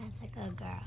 That's a good girl.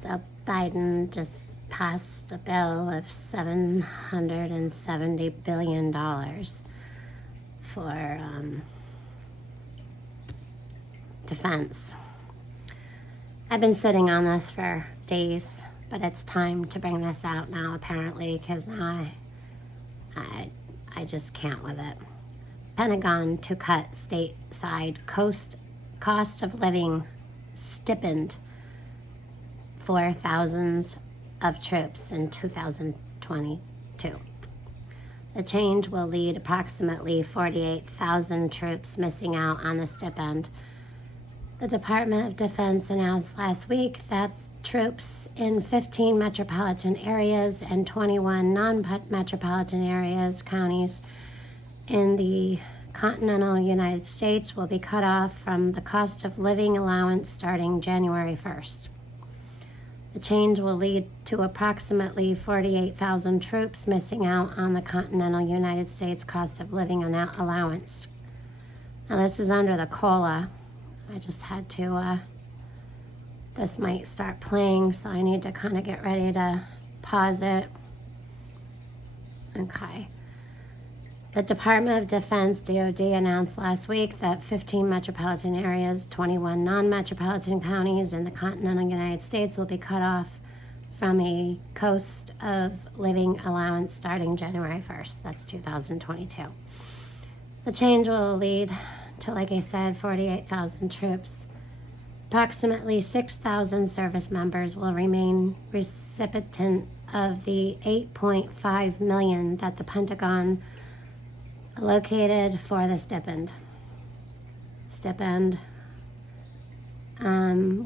So Biden just passed a bill of $770 billion for defense. I've been sitting on this for days, but it's time to bring this out now, apparently, because now I just can't with it. Pentagon to cut stateside cost of living stipend for thousands of troops in 2022. The change will lead approximately 48,000 troops missing out on the stipend. The Department of Defense announced last week that troops in 15 metropolitan areas and 21 non-metropolitan areas, counties in the continental United States will be cut off from the cost of living allowance starting January 1st. The change will lead to approximately 48,000 troops missing out on the continental United States cost of living allowance. Now this is under the COLA. I just had to, this might start playing, so I need to kind of get ready to pause it. Okay. The Department of Defense, DoD, announced last week that 15 metropolitan areas, 21 non-metropolitan counties in the continental United States will be cut off from a cost of living allowance starting January 1st. That's 2022. The change will lead to, like I said, 48,000 troops. Approximately 6,000 service members will remain recipient of the $8.5 million that the Pentagon allocated for the stipend,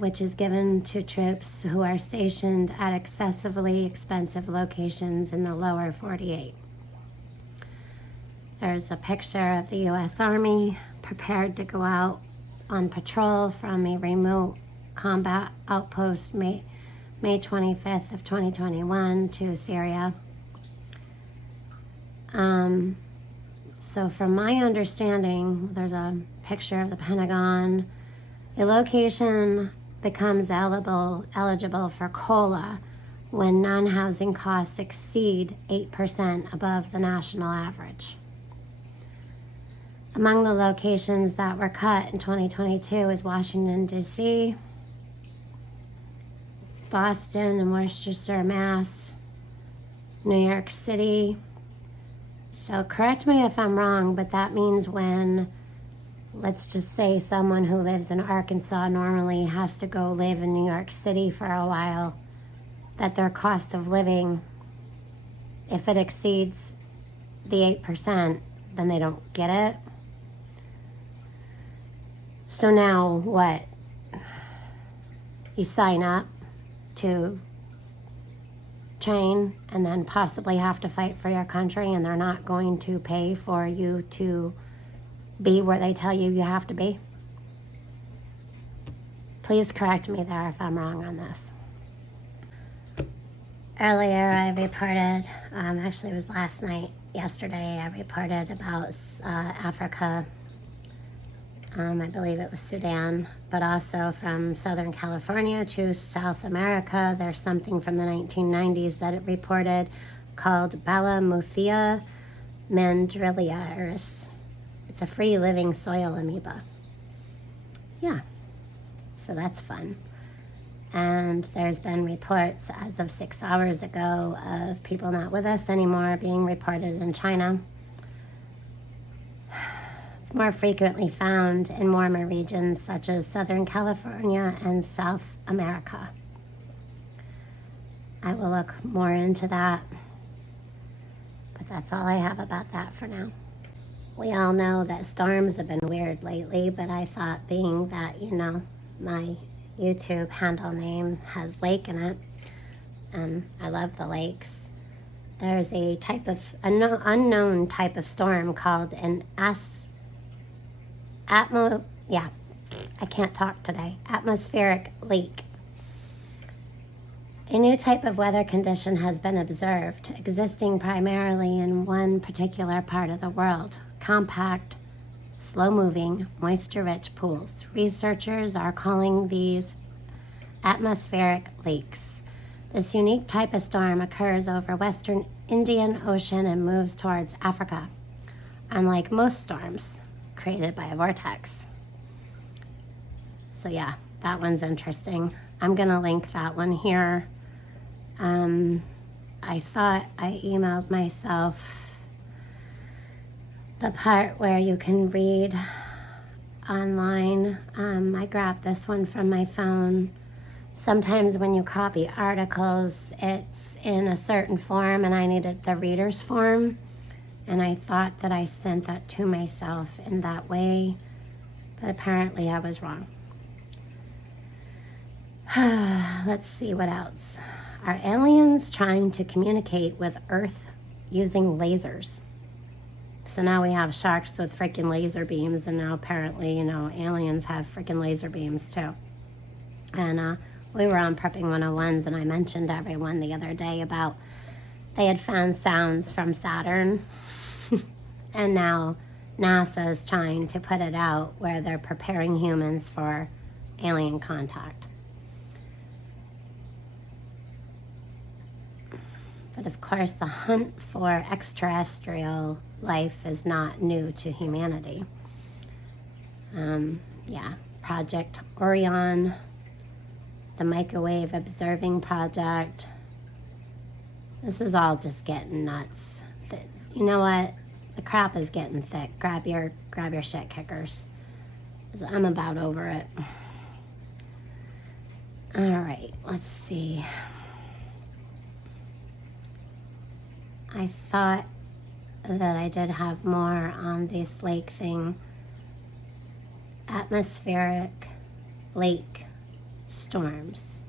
which is given to troops who are stationed at excessively expensive locations in the lower 48. There's a picture of the U.S. Army prepared to go out on patrol from a remote combat outpost May 25th of 2021 to Syria. So from my understanding, there's a picture of the Pentagon. The location becomes eligible for COLA when non-housing costs exceed 8% above the national average. Among the locations that were cut in 2022 is Washington, D.C., Boston and Worcester, Mass., New York City. So correct me if I'm wrong, but that means when, let's just say, someone who lives in Arkansas normally has to go live in New York City for a while, that their cost of living, if it exceeds the 8%, then they don't get it. So now what? You sign up to train and then possibly have to fight for your country, and they're not going to pay for you to be where they tell you you have to be. Please correct me there if I'm wrong on this. Earlier I reported, actually it was yesterday, I reported about Africa. I believe it was Sudan, but also from Southern California to South America. There's something from the 1990s that it reported called Balamuthia mandrillaris. It's a free-living soil amoeba. Yeah, so that's fun. And there's been reports as of 6 hours ago of people not with us anymore being reported in China. It's more frequently found in warmer regions such as Southern California and South America. I will look more into that, but that's all I have about that for now. We all know that storms have been weird lately, but I thought, being that, my YouTube handle name has lake in it, and I love the lakes, there's a type of unknown type of storm called an atmospheric leak. A new type of weather condition has been observed, existing primarily in one particular part of the world: compact, slow-moving, moisture-rich pools. Researchers are calling these atmospheric leaks. This unique type of storm occurs over western Indian Ocean and moves towards Africa, unlike most storms created by a vortex. So yeah, that one's interesting. I'm gonna link that one here. I thought I emailed myself the part where you can read online. I grabbed this one from my phone. Sometimes when you copy articles, it's in a certain form, and I needed the reader's form, and I thought that I sent that to myself in that way, but apparently I was wrong. Let's see what else. Are aliens trying to communicate with Earth using lasers? So now we have sharks with freaking laser beams, and now apparently, aliens have freaking laser beams too. And we were on Prepping 101s, and I mentioned to everyone the other day about they had found sounds from Saturn, and now NASA is trying to put it out where they're preparing humans for alien contact. But of course, the hunt for extraterrestrial life is not new to humanity. Project Orion, the Microwave Observing Project. This is all just getting nuts. You know what? The crap is getting thick. Grab your shit kickers. 'Cause I'm about over it. All right, let's see. I thought that I did have more on this lake thing. Atmospheric lake storms.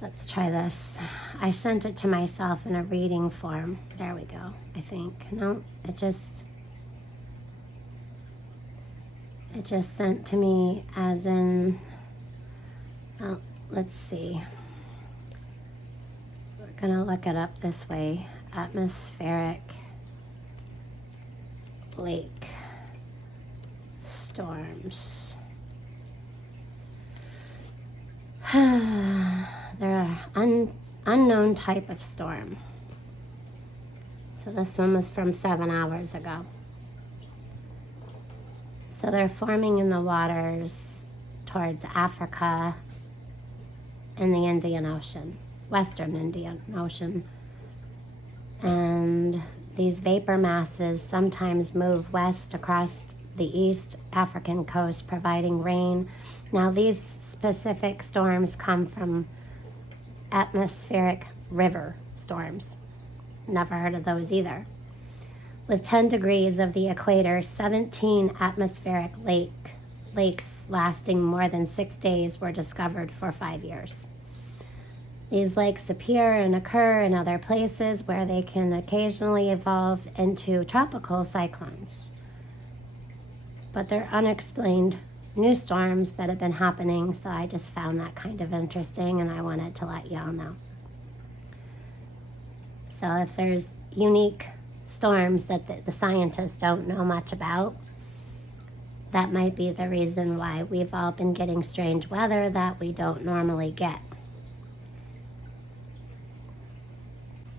Let's try this. I sent it to myself in a reading form. There we go, I think. No, it just sent to me as in, well, let's see. We're gonna look it up this way. Atmospheric lake storms. They're unknown type of storm. So this one was from 7 hours ago. So they're forming in the waters towards Africa and the Indian Ocean, Western Indian Ocean. And these vapor masses sometimes move west across the East African coast, providing rain. Now, these specific storms come from atmospheric river storms. Never heard of those either. With 10 degrees of the equator, 17 atmospheric lakes lasting more than 6 days were discovered for 5 years. These lakes appear and occur in other places where they can occasionally evolve into tropical cyclones. But they're unexplained new storms that have been happening, so I just found that kind of interesting, and I wanted to let y'all know. So if there's unique storms that the scientists don't know much about, that might be the reason why we've all been getting strange weather that we don't normally get.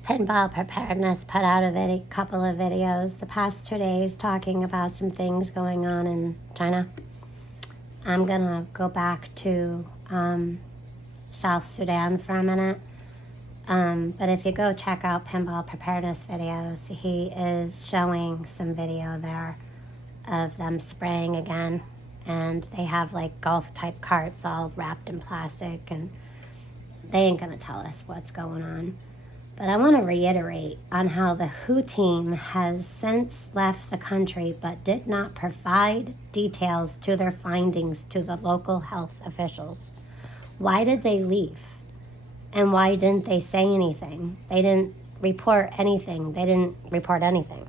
Pinball Preparedness put out a couple of videos the past 2 days talking about some things going on in China. I'm gonna go back to South Sudan for a minute. But if you go check out Pinball Preparedness videos, he is showing some video there of them spraying again. And they have like golf type carts all wrapped in plastic, and they ain't gonna tell us what's going on. But I want to reiterate on how the WHO team has since left the country but did not provide details to their findings to the local health officials. Why did they leave? And why didn't they say anything? They didn't report anything. They didn't report anything.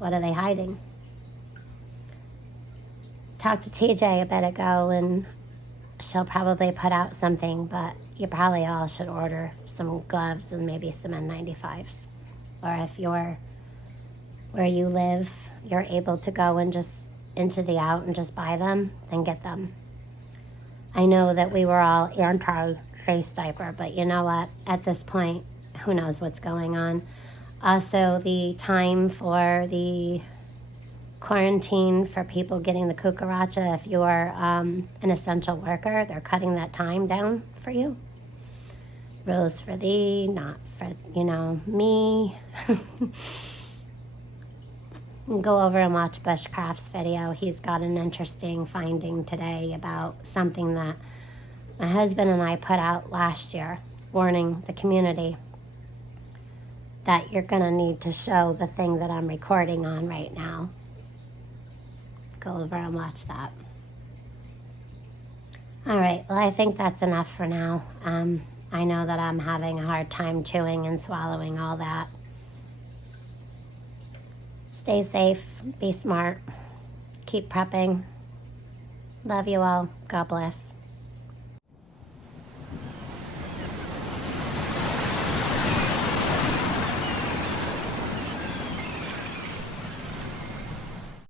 What are they hiding? Talked to TJ a bit ago, and she'll probably put out something, but you probably all should order some gloves and maybe some N95s. Or if you're where you live, you're able to go and just into the out and just buy them, then get them. I know that we were all anti-face diaper, but you know what? At this point, who knows what's going on. Also, the time for the quarantine for people getting the cucaracha, if you are an essential worker, they're cutting that time down for you. Rose for thee, not for, me. Go over and watch Bushcraft's video. He's got an interesting finding today about something that my husband and I put out last year, warning the community that you're going to need to show the thing that I'm recording on right now. Go over and watch that. All right, well, I think that's enough for now. I know that I'm having a hard time chewing and swallowing all that. Stay safe, be smart, keep prepping. Love you all. God bless.